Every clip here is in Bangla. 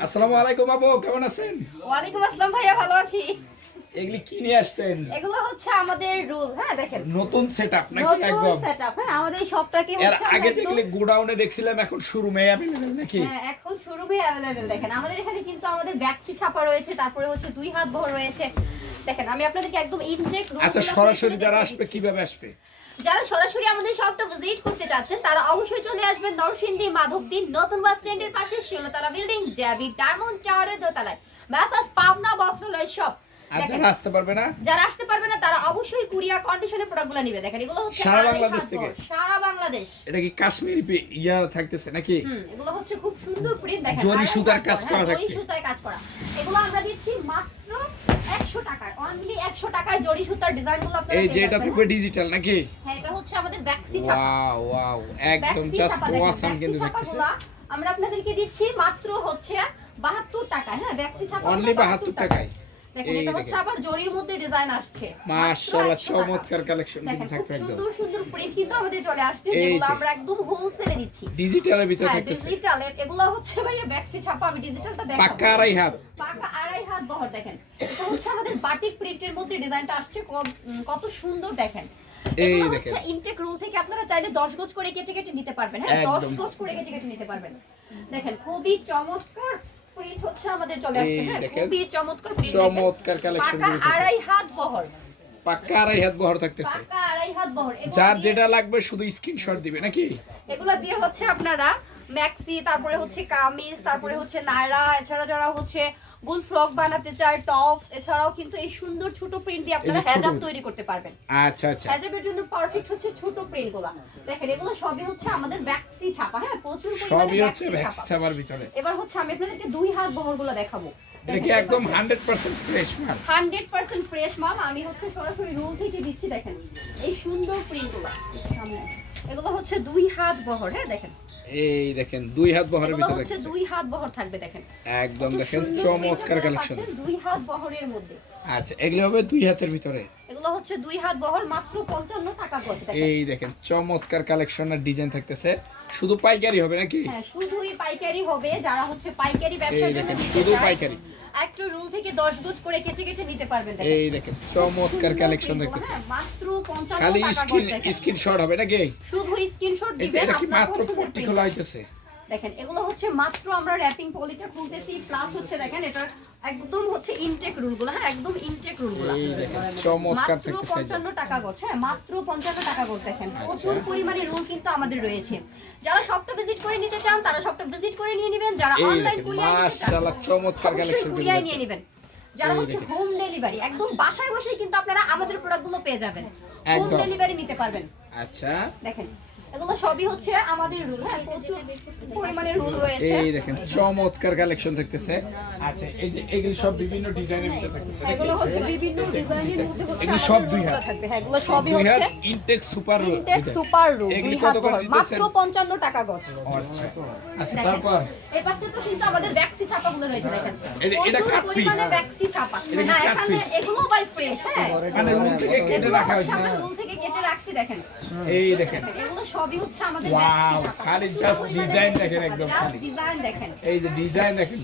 আসসালামু আলাইকুম আপু, কেমন আছেন? ওয়ালাইকুম আসসালাম ভাইয়া, ভালো আছি। এগুলি কি নিয়ে আসছেন? এগুলো হচ্ছে আমাদের রুল, হ্যাঁ দেখেন নতুন সেটআপ নাকি? নতুন একদম সেটআপ। হ্যাঁ, আমাদের এই শপটাকে এর হচ্ছে আগে আমরা যেগুলি গোডাউনে দেখছিলাম এখন শোরুমে अवेलेबल নাকি? হ্যাঁ, এখন শোরুমে अवेलेबल। দেখেন আমাদের এখানে কিন্তু আমাদের ব্যাক্সি ছাপা রয়েছে, তারপরে হচ্ছে দুই হাত বহর রয়েছে। দেখেন আমি আপনাদেরকে একদম ইনটেক রুল। আচ্ছা, সরাসরি যারা আসবে কিভাবে আসবে? যারা সরাসরি আমাদের শপটা ভিজিট করতে চাচ্ছেন তারা অবশ্যই চলে আসবেন নরসিংদী মাধবদী নতুন বাস স্ট্যান্ডের পাশে ষোলতলা বিল্ডিং জ্যাবি ডায়মন্ড টাওয়ারের দোতলায় মেসাজ পাবনা বস্ত্রালয় শপ। আচ্ছা, আসতে পারবে না? যারা আসতে পারবে না তারা অবশ্যই কুরিয়ার কন্ডিশনে প্রোডাক্টগুলো নেবে। দেখেন এগুলো হচ্ছে সারা বাংলাদেশ থেকে? সারা বাংলাদেশ। এটা কি কাশ্মীরি ইয়া থাকতেছে নাকি? এগুলো হচ্ছে খুব সুন্দর প্রিন্ট। দেখেন জরি সুতার কাজ করা থাকে। জরি সুতায় কাজ করা। এগুলো আমরা দিচ্ছি মাত্র 100 টাকায়, অনলি 100 টাকায় জরি সুতার ডিজাইনগুলো আপনারা এই পেয়ে যে এটা যাবেন। থাকবে ডিজিটাল নাকি? হ্যাঁ, এটা হচ্ছে আমাদের ব্যাক্সি ছাপা। ওয়াও ওয়াও, একদম ব্যাক্সি জাস্ট ছাপা। দেখেন, অসাম কিন্তু ব্যাক্সি দেখতেছে। ছাপাগুলা আমরা আপনাদেরকে দিচ্ছি মাত্র হচ্ছে 72 টাকায়। হ্যাঁ, ব্যাক্সি ছাপা অনলি 72 টাকায়। দেখেন এটা হচ্ছে আবার জরির মধ্যে ডিজাইন আসছে। মাশাআল্লাহ, মাত্র 100 টাকা। চমৎকার কালেকশন কিন্তু দেখেন থাকবে খুব একদম। সুন্দর সুন্দর প্রিন্ট কিন্তু আমাদের চলে আসছে, এই যেগুলো যে। আমরা একদম হোলসেলে দিচ্ছি। ডিজিটালের ভিতরে হ্যাঁ, থাকতেছে। ডিজিটালের এগুলো হচ্ছে ভাইয়া ব্যাক্সি ছাপা। আমি ডিজিটালটা দেখাবো। পাক্কা আড়াই হাত। পাকা আড়াই হাত বহর। দেখেন এটা হচ্ছে আমাদের বাটিক প্রিন্টের মধ্যে ডিজাইনটা আসছে, কত সুন্দর দেখেন। এই এগুলো দেখেন। হচ্ছে ইনটেক রুল থেকে আপনারা চাইলে 10 গজ করে কেটে কেটে নিতে পারবেন। হ্যাঁ, 10 একদম। গজ করে কেটে কেটে নিতে পারবেন। দেখেন খুবই চমৎকার প্রিন্ট হচ্ছে আমাদের চলে আসছে। এই হ্যাঁ, দেখেন। খুবই চমৎকার প্রিন্ট। চমৎকার কালেকশন পাকা আড়াই হাত বহর। পাক্কা আড়াই হাত বহর থাকতেছে। পাকা আড়াই হাত বহর। এগুলো যার দিয়ে- যেটা লাগবে শুধু স্ক্রিনশট দিবে নাকি? এগুলা দিয়ে হচ্ছে আপনারা ম্যাক্সি, তারপরে হচ্ছে কামিজ, তারপরে হচ্ছে নায়রা, এছাড়া যারা হচ্ছে গুল ফ্রক বানাতে চায়, টপস, এছাড়াও কিন্তু এই সুন্দর ছোট প্রিন্ট দিয়ে আপনারা এই যে ছোট। হেজাব তৈরি করতে পারবেন। আচ্ছা আচ্ছা, হেজাবের জন্য পারফেক্ট হচ্ছে ছোট প্রিন্ট গুলা। দেখেন এগুলো সবই হচ্ছে আমাদের ব্যাক্সি ছাপা। হ্যাঁ, প্রচুর সবই পরিমাণে হচ্ছে ব্যাক্সি ভ্যাক্স ছাপা। ছাপার ভিতরে। এবার হচ্ছে আমি আপনাদেরকে দুই হাত বহরগুলো দেখাবো। এটা কি একদম 100% ফ্রেশ মাল? 100% ফ্রেশ মাল। আমি হচ্ছে সরাসরি রোল থেকে দিচ্ছি। দেখেন এই সুন্দর প্রিন্ট গুলা সামনে। এগুলো হচ্ছে দুই হাত বহর। হ্যাঁ দেখেন এই দেখেন দুই হাত বহরের এগুলো ভিতরে হচ্ছে থাকতেছে। দুই হাত বহর থাকবে। দেখেন একদম কত দেখেন সুন্দর চমৎকার print আপনারা কালেকশন। পাচ্ছেন দুই হাত বহরের মধ্যে। আচ্ছা, এগুলো হবে দুই হাতের ভিতরে। এগুলো হচ্ছে দুই হাত বহর, মাত্র 55 টাকা গজ। দেখেন এই দেখেন চমৎকার কালেকশন আর ডিজাইন থাকতেছে। শুধু পাইকারি হবে নাকি? হ্যাঁ, শুধুই পাইকারি হবে। যারা হচ্ছে পাইকারি ব্যবসার এই জন্য দেখেন, নিতে শুধু চায়, পাইকারি। একটা রুল থেকে 10 গজ করে কেটে কেটে নিতে পারবেন। দেখেন এই দেখেন চমৎকার সুন্দর কালেকশন print গুলো, দেখতেছে। হ্যাঁ, মাত্র 55 খালি টাকা গজ। দেখেন স্ক্রিনশট হবে নাকি? শুধু স্ক্রিনশট এটা দিবেন। এটা কি আপনার মাত্র পছন্দের পট্টি print। খোলা হইতেছে? দেখেন এগুলো হচ্ছে মাত্র আমরা র‍্যাপিং পলিটা খুলতেছি, প্লাস হচ্ছে দেখেন এটা একদম হচ্ছে ইনটেক রুলগুলো। হ্যাঁ, একদম ইনটেক রুলগুলো। এই দেখেন চমৎকার মাত্র থাকতেছে। 55 টাকা গজ। হ্যাঁ, মাত্র 55 টাকা গজ। দেখেন আচ্ছা। প্রচুর পরিমাণে রুল কিন্তু আমাদের রয়েছে। যারা শপটা ভিজিট করে নিতে চান তারা শপটা ভিজিট করে নিয়ে নেবেন। যারা এই অনলাইন দেখেন কুরিয়ার নিতে চান মাশাআল্লাহ চমৎকার অবশ্যই কালেকশন কুরিয়ার নিয়ে নেবেন। যারা এই হচ্ছে দেখেন। হোম ডেলিভারি, একদম বাসায় বসেই কিন্তু আপনারা আমাদের প্রোডাক্টগুলো পেয়ে যাবেন। হোম একদম। ডেলিভারি নিতে পারবেন। আচ্ছা, দেখেন এগুলো সবই হচ্ছে আমাদের রুল। হ্যাঁ, প্রচুর পরিমাণে রুল রয়েছে। এই দেখেন চমৎকার কালেকশন থাকতেছে। আচ্ছা, এই যে এগুলো সব বিভিন্ন ডিজাইনের ভিতরে থাকতেছে নাকি? এগুলো হচ্ছে বিভিন্ন ডিজাইনের মধ্যে হচ্ছে এগুলো আমাদের সব দুই রুলগুলো হাত? থাকবে। হ্যাঁ, এগুলো সবই দুই হাত হচ্ছে intake super role. Intake super rule. এগুলি দুই কত হাত করে বহর, দিতেছেন? মাত্র 55 টাকা গজ। আচ্ছা আচ্ছা, দেখেন, তারপর এই পাশে তো কিন্তু আমাদের ব্যাক্সি ছাপাগুলো রয়েছে। দেখেন এটা প্রচুর cut piece? পরিমাণে ব্যাক্সি ছাপা। এটা কি না, cut এখানে piece? এগুলো বাই ফ্রেশ। হ্যাঁ, মানে রুল থেকে কেটে এগুলো রাখা হচ্ছে হয়েছে। আমরা রুল থেকে কেটে রাখছি। দেখেন এই দেখেন এগুলো সবই হচ্ছে আমাদের ওয়াও, ব্যাক্সি ছাপা। খালি জাস্ট ডিজাইন দেখেন একদম জাস্ট খালি। ডিজাইন দেখেন। এই যে ডিজাইন দেখেন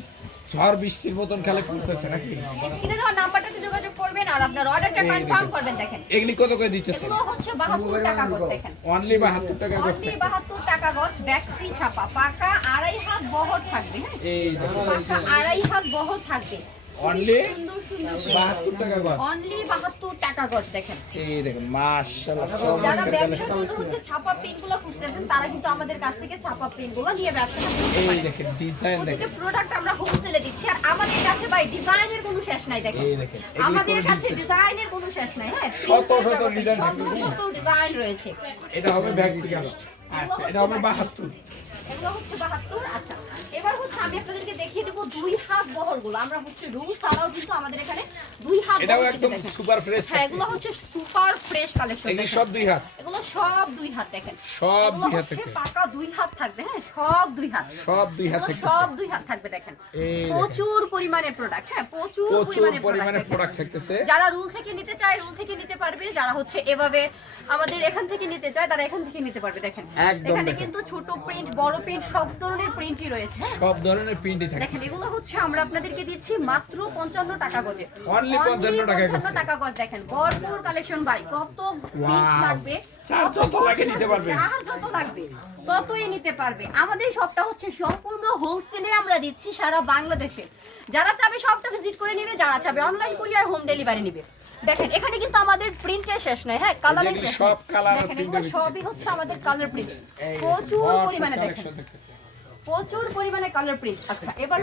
ঝড় বৃষ্টির মতন খালি পড়তেছে নাকি? স্ক্রিনে দেওয়া নাম্বারটাতে যোগাযোগ করবেন আর আপনার অর্ডারটা এই কনফার্ম দেখেন। করবেন। দেখেন এগুলি কত করে দিতেছেন? এগুলো হচ্ছে 72 টাকা গজ। দেখেন অনলি 72 টাকা গজ অনলি থাকবে। 72 টাকা গজ, ব্যাক্সি ছাপা, পাকা আড়াই হাত বহর থাকবে। হ্যাঁ, এই দেখেন পাকা আড়াই হাত বহর থাকবে। অনলি সুন্দর সুন্দর 72 টাকা গজ। অনলি 72 টাকা গজ। দেখেন এই দেখেন মাশাআল্লাহ যারা চমৎকার ব্যবসার কালেকশন। জন্য হচ্ছে ছাপা প্রিন্টগুলো খুঁজতেছেন তারা কিন্তু আমাদের কাছ থেকে ছাপা প্রিন্টগুলো নিয়ে ব্যবসা করতে এই পারেন। দেখেন ডিজাইন প্রত্যেকটা দেখেন। প্রোডাক্ট আমরা হোলসেলে দিচ্ছি আর আমাদের কাছে ভাই ডিজাইনের কোনো শেষ নাই। দেখেন এই দেখেন, এগুলি আমাদের কোনো কাছে design- ডিজাইনের কোনো শেষ নাই। হ্যাঁ, শত শত প্রিন্টের ডিজাইন জগতে থাকবে। শত শত ডিজাইন রয়েছে। এটা হবে ব্যাগসি গেল। আচ্ছা, এটা হবে 72। এগুলো হচ্ছে 72। আচ্ছা, এবার হচ্ছে আমি আপনাদেরকে দেখিয়ে দেব দুই হাত বহরগুলো। আমরা হচ্ছে রুল ছাড়াও কিন্তু আমাদের এখানে দুই হাত এটাও বহর একদম দেখেন। Super fresh. হ্যাঁ, এগুলো হচ্ছে সুপার ফ্রেশ কালেকশন। এগুলি সব দুই হাত। এগুলো সব দুই হাত। দেখেন সব এগুলো দুই হাত হচ্ছে থেকে। পাকা দুই হাত থাকবে। হ্যাঁ, সব দুই হাত। সব দুই হাত এগুলো থেকে। সব দুই হাত থাকবে। দেখেন এই প্রচুর পরিমাণে প্রোডাক্ট। হ্যাঁ, প্রচুর প্রচুর পরিমাণে পরিমাণে প্রোডাক্ট থাকতেছে। যারা রুল থেকে নিতে চায় রুল থেকে নিতে পারবে, যারা হচ্ছে এভাবে আমাদের এখান থেকে নিতে চায় তারা এখান থেকে নিতে পারবে। দেখেন একদম এখানে দেখেন। কিন্তু ছোট প্রিন্ট, বড় প্রিন্ট, সব ধরনের প্রিন্টই রয়েছে। হ্যাঁ, সব ধরনের প্রিন্টই দেখেন থাকতেছে। এগুলো হচ্ছে আমরা আপনাদেরকে দিচ্ছি মাত্র 55 টাকা গজে। Only 55 টাকা গজ। 55 টাকা গজ দেখেন, ভরপুর কালেকশন ভাই, কত পিস Wow! লাগবে, যার যত লাগে নিতে পারবে। যার যত লাগবে ততই নিতে পারবে। আমাদের শপটা হচ্ছে সম্পূর্ণ হোলসেলে আমরা দিচ্ছি সারা বাংলাদেশে। যারা চাবে শপটা ভিজিট করে নেবে, যারা চাবে অনলাইন কুরিয়ার হোম ডেলিভারি নেবে। দেখেন এখানে কিন্তু আমাদের প্রিন্টের শেষ নাই, হ্যাঁ কালারের শেষ সব কালার দেখেন, এগুলো সবই হচ্ছে আমাদের কালার প্রিন্ট, প্রচুর পরিমাণে দেখেন, প্রচুর পরিমাণে কালার প্রিন্ট। আচ্ছা এবার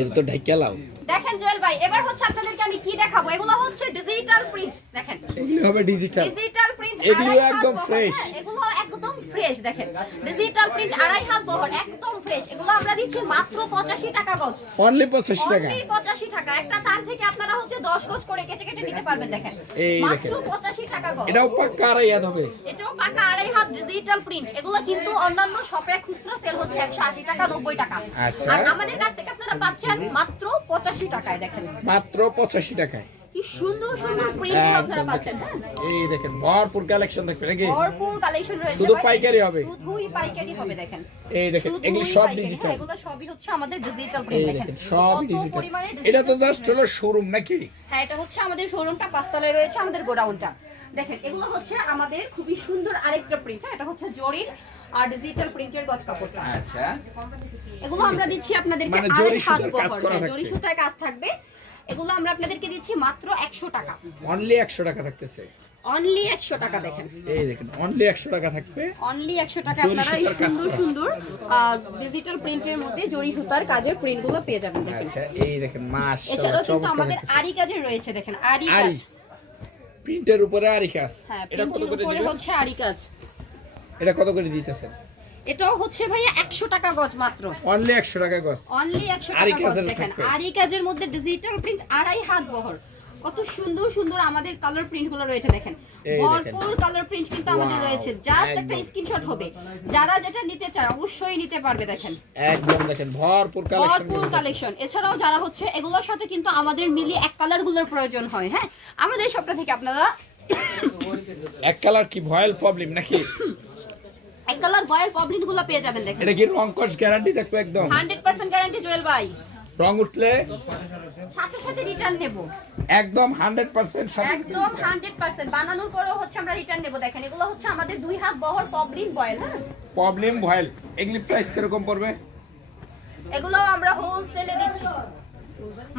এর তো ঢাইকালাও দেখেন জুয়েল ভাই, এবার হচ্ছে আপনাদেরকে আমি কি দেখাবো, এগুলো হচ্ছে ডিজিটাল প্রিন্ট। দেখেন এগুলো হবে ডিজিটাল, ডিজিটাল প্রিন্ট, এগুলো একদম ফ্রেশ, এগুলো একদম ফ্রেশ। দেখেন ডিজিটাল প্রিন্ট 2.5 হাত বহর, একদম ফ্রেশ। এগুলো আমরা দিচ্ছি মাত্র 85 টাকা গজ, অনলি 85 টাকা। অনলি 85 টাকা। একটা তার থেকে আপনারা হচ্ছে 10 গজ করে কেটে কেটে নিতে পারবেন। দেখেন এই মাত্র দেখেন। 85 টাকা গজ। এটাও পাক্কা আড়াই হাত হবে, এটাও পাকা 2.5 হাত ডিজিটাল প্রিন্ট। এগুলো কিন্তু অন্যান্য শপে খুচরা সেল হচ্ছে 180 টাকা 90 টাকা, আচ্ছা। আর আমাদের কাছ থেকে আপনারা পাচ্ছেন মাত্র 85 টাকায়। দেখেন মাত্র 85 টাকায়। কি সুন্দর সুন্দর প্রিন্ট আপনারা পাচ্ছেন। হ্যাঁ এই দেখেন ভরপুর কালেকশন দেখবে নাকি? ভরপুর কালেকশন রয়েছে, শুধু ভাই। পাইকারি হবে? শুধুই পাইকারি হবে। দেখেন এই দেখেন শুধুই এগুলো সব পাইকারি, ডিজিটাল, হ্যাঁ, এগুলো সবই হচ্ছে আমাদের ডিজিটাল এই প্রিন্ট। দেখেন দেখেন সব কত ডিজিটাল। পরিমাণে এটা তো digital জাস্ট print হলো শোরুম নাকি? হ্যাঁ এটা হচ্ছে আমাদের শোরুমটা 5 তলায় রয়েছে, আমাদের গোডাউনটা। দেখেন এগুলো হচ্ছে আমাদের খুবই সুন্দর আরেকটা প্রিন্ট, এটা হচ্ছে জরির আর ডিজিটাল প্রিন্টের গজ কাপড়টা। আচ্ছা, এগুলো আমরা দিচ্ছি আপনাদেরকে মানে জরি 2.5 হাত সুতার কাজ বহর, করা হ্যাঁ, জরি থাকছে। সুতার কাজ থাকবে। এগুলো আমরা আপনাদেরকে দিচ্ছি মাত্র 100 টাকা, অনলি 100 টাকা থাকতেছে। অনলি 100 টাকা। দেখেন এই দেখেন অনলি 100 টাকা থাকবে, অনলি 100 টাকা জরি আপনারা এই সুতার কাজ সুন্দর করা। সুন্দর ডিজিটাল প্রিন্টের মধ্যে জরি সুতার কাজের প্রিন্টগুলো পেয়ে যাবেন। দেখেন আচ্ছা এই দেখেন মাশাআল্লাহ এছাড়াও কিন্তু চমৎকার আমাদের লাগতেছে। আরি কাজের রয়েছে। দেখেন আরি আরি কাজ, প্রিন্টের উপরে আরি কাজ, হ্যাঁ এটা কত প্রিন্টের করে উপরে দিবেন? হচ্ছে আরি কাজ। এটা কত করে দিতেছেন? এটাও হচ্ছে ভাইয়া 100 টাকা গজ মাত্র, অনলি 100 টাকা গজ। অনলি 100 আরি টাকা গজ। কাজের দেখেন থাকবে। আরি কাজের মধ্যে ডিজিটাল প্রিন্ট 2.5 হাত বহর, কত সুন্দর সুন্দর আমাদের কালার প্রিন্ট গুলো রয়েছে। দেখেন এই দেখেন। ভরপুর কালার প্রিন্ট কিন্তু আমাদের Wow, রয়েছে, জাস্ট একটা একদম। স্ক্রিনশট হবে। যারা যেটা নিতে চায় অবশ্যই নিতে পারবে। দেখেন একদম দেখেন ভরপুর কালেকশন। ভরপুর কালেকশন। এছাড়াও যারা হচ্ছে এগুলোর সাথে কিন্তু আমাদের মিলি এক কালার গুলোর প্রয়োজন হয়, হ্যাঁ আমাদের সবটা থেকে আপনারা এক কালার কি ভয়েল প্রবলেম নাকি? এক কালার বয়েল পবলিন গুলো পেয়ে যাবেন। দেখেন এটা কি রং কস গ্যারান্টি থাকবে একদম? 100% গ্যারান্টি জুয়েল ভাই, রং উঠলে সাথে সাথে রিটার্ন নেব, একদম 100% সাথে একদম 100%। বানানোর পরেও হচ্ছে আমরা রিটার্ন নেব। দেখেন এগুলো হচ্ছে আমাদের 2 হাত বহর পবলিন বয়েল, হ্যাঁ প্রবলেম ভয়েল। এগুলি প্রাইস কিরকম পড়বে? এগুলো আমরা হোলসেলে দিচ্ছি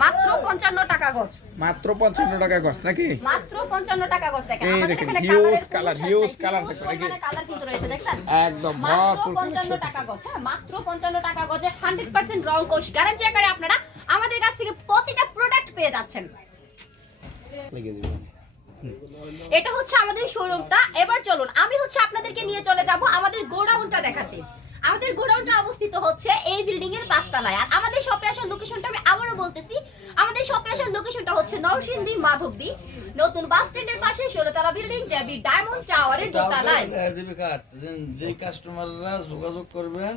মাত্র 55 টাকা গজ, মাত্র 55 টাকা গজ নাকি? মাত্র 55 টাকা গজ। দেখেন এই আমাদের দেখেন, এখানে huge কালারের colour, কোনো শেষ huge নাই, colour huge দেখেন, পরিমাণে কালার কিন্তু রয়েছে। দেখেন একদম মাত্র ভরপুর 55 টাকা গজ, হ্যাঁ মাত্র 55 টাকা গজে 100% রং কোশ গ্যারান্টি আকারে আপনারা আমাদের কাছ থেকে প্রতিটা প্রোডাক্ট পেয়ে যাচ্ছেন। লেগে দিবেন। এটা হচ্ছে আমাদের শোরুমটা। এবার চলুন আমি হচ্ছে আপনাদেরকে নিয়ে চলে যাব আমাদের গোডাউনটা দেখাতে। আমাদের গোডাউনটা অবস্থিত হচ্ছে এই বিল্ডিং এর 5 তলায়। আর আমাদের শপে আসার লোকেশনটা আমি আবারও বলতেছি, আমাদের শপে আসার লোকেশনটা হচ্ছে নরসিংদী মাধবদী নতুন বাস স্ট্যান্ডের পাশে 16 তলা বিল্ডিং জেবি ডায়মন্ড টাওয়ারের দোতলায়। যে কাস্টমাররা যোগাযোগ করবেন